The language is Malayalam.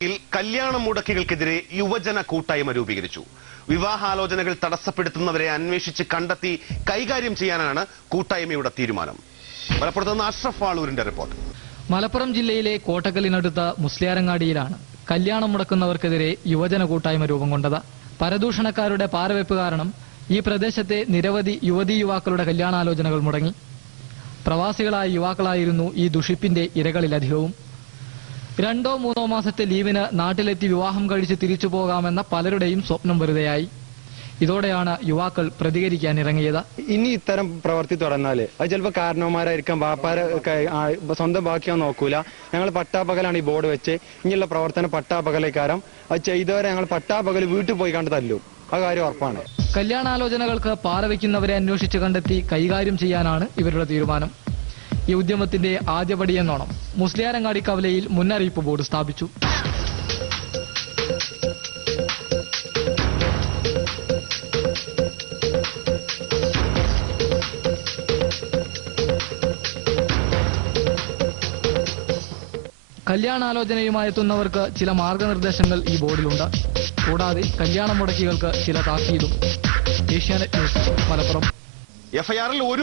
കല്യാണ മുടക്കികൾക്കെതിരെ യുവജന കൂട്ടായ്മ രൂപീകരിച്ചു. വിവാഹാലോചനകൾ തടസ്സപ്പെടുത്തുന്നവരെ അന്വേഷിച്ച് കണ്ടെത്തി കൈകാര്യം ചെയ്യാനാണ് കൂട്ടായ്മയുടെ തീരുമാനം. മലപ്പുറത്ത് നിന്ന് അഷ്റഫ് വാളൂരിന്റെ റിപ്പോർട്ട്. മലപ്പുറം ജില്ലയിലെ കോട്ടക്കലിനടുത്ത മുസ്ലിയാരങ്ങാടിയിലാണ് കല്യാണം മുടക്കുന്നവർക്കെതിരെ യുവജന കൂട്ടായ്മ രൂപം കൊണ്ടത്. പരദൂഷണക്കാരുടെ പാരവെപ്പ് കാരണം ഈ പ്രദേശത്തെ നിരവധി യുവതീ-യുവാക്കളുടെ കല്യാണാലോചനകൾ മുടങ്ങി. പ്രവാസികളായ യുവാക്കളായിരുന്നു ഈ ദുഷിപ്പിന്റെ ഇരകളിലധികവും. 2-3 മാസത്തെ ലീവിന് നാട്ടിലെത്തി വിവാഹം കഴിച്ച് തിരിച്ചു പോകാമെന്ന പലരുടെയും സ്വപ്നം വെറുതെയായി. ഇതോടെയാണ് യുവാക്കൾ പ്രതികരിക്കാനിറങ്ങിയത്. ഇനി ഇത്തരം പ്രവൃത്തി തുടർന്നാല് അത് ചിലപ്പോൾ കാരണവന്മാരായിരിക്കാം, വാപ്പാരെ സ്വന്തം ബാക്കിയാൻ നോക്കൂല. ഞങ്ങൾ പട്ടാപ്പകലാണ് ഈ ബോർഡ് വെച്ച് ഇനിയുള്ള പ്രവർത്തനം പട്ടാപ്പകലേക്കാരം. അത് ചെയ്തവരെ ഞങ്ങൾ പട്ടാപ്പകൽ വീട്ടിൽ പോയി കണ്ട് തല്ലും. ആ കാര്യം ഉറപ്പാണ്. കല്യാണാലോചനകൾക്ക് പാറവെക്കുന്നവരെ അന്വേഷിച്ച് കണ്ടെത്തി കൈകാര്യം ചെയ്യാനാണ് ഇവരുടെ തീരുമാനം. ഈ ഉദ്യമത്തിന്റെ ആദ്യപടിയെന്നോണം മുസ്ലിയാരങ്ങാടി കവലയിൽ മുന്നറിയിപ്പ് ബോർഡ് സ്ഥാപിച്ചു. കല്യാണാലോചനയുമായി എത്തുന്നവർക്ക് ചില മാർഗനിർദ്ദേശങ്ങൾ ഈ ബോർഡിലുണ്ട്. കൂടാതെ കല്യാണ മുടക്കികൾക്ക് ചില താക്കീതും. ഏഷ്യാനെറ്റ് ന്യൂസ്, മലപ്പുറം. എഫ്ഐആറിൽ ഒരു